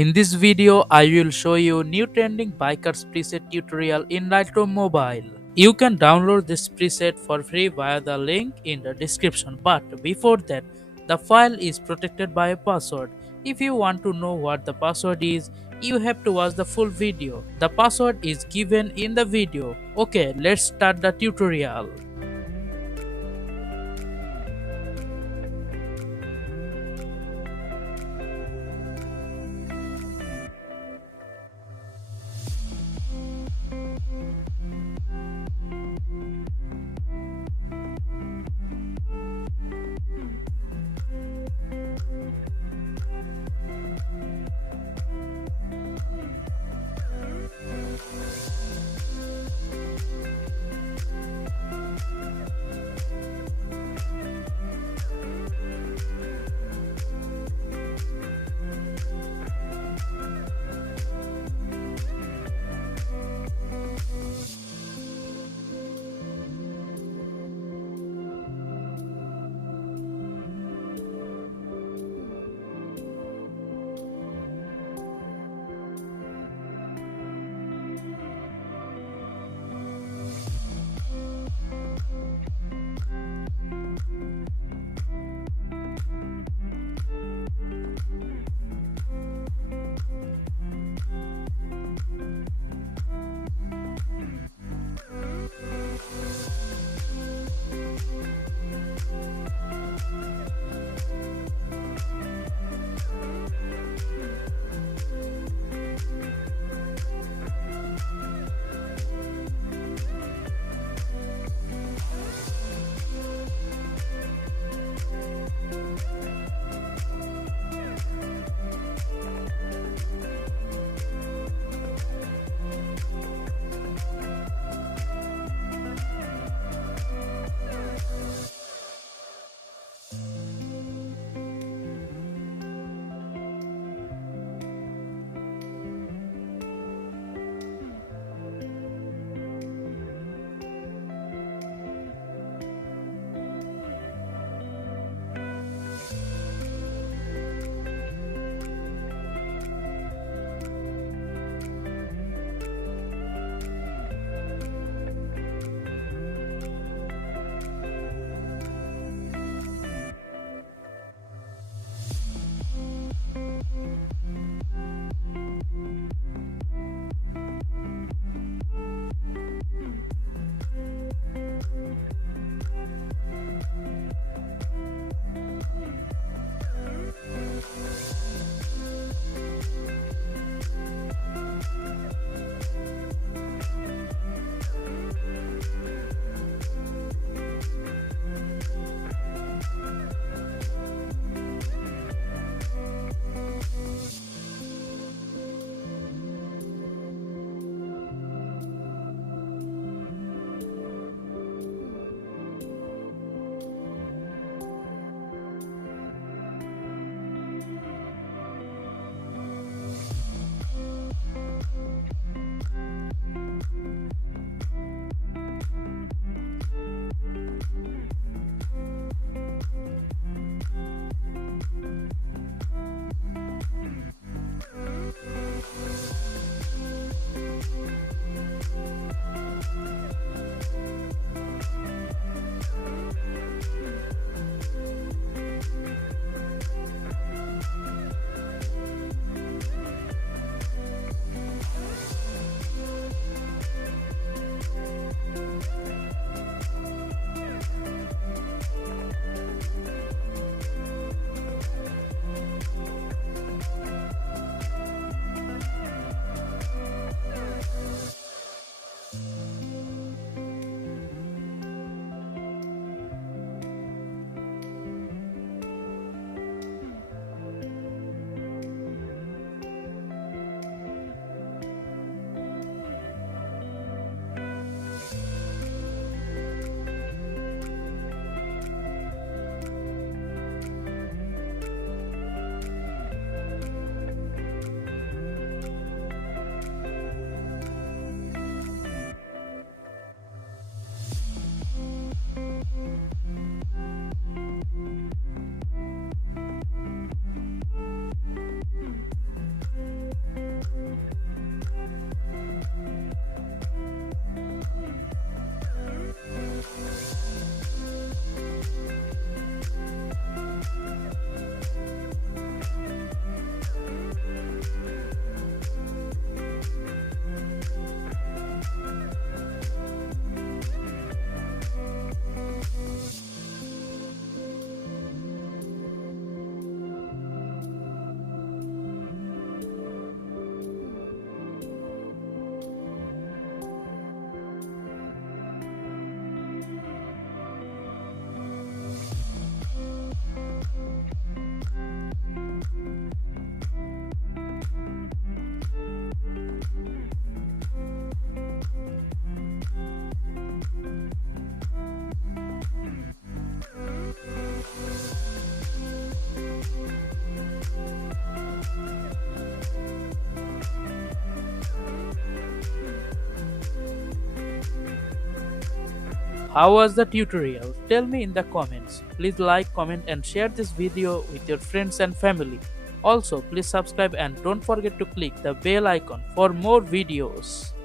In this video, I will show you new trending bikers preset tutorial in Lightroom Mobile. You can download this preset for free via the link in the description, but before that, the file is protected by a password. If you want to know what the password is, you have to watch the full video. The password is given in the video. Okay, let's start the tutorial. How was the tutorial? Tell me in the comments. Please like, comment and share this video with your friends and family. Also, please subscribe and don't forget to click the bell icon for more videos.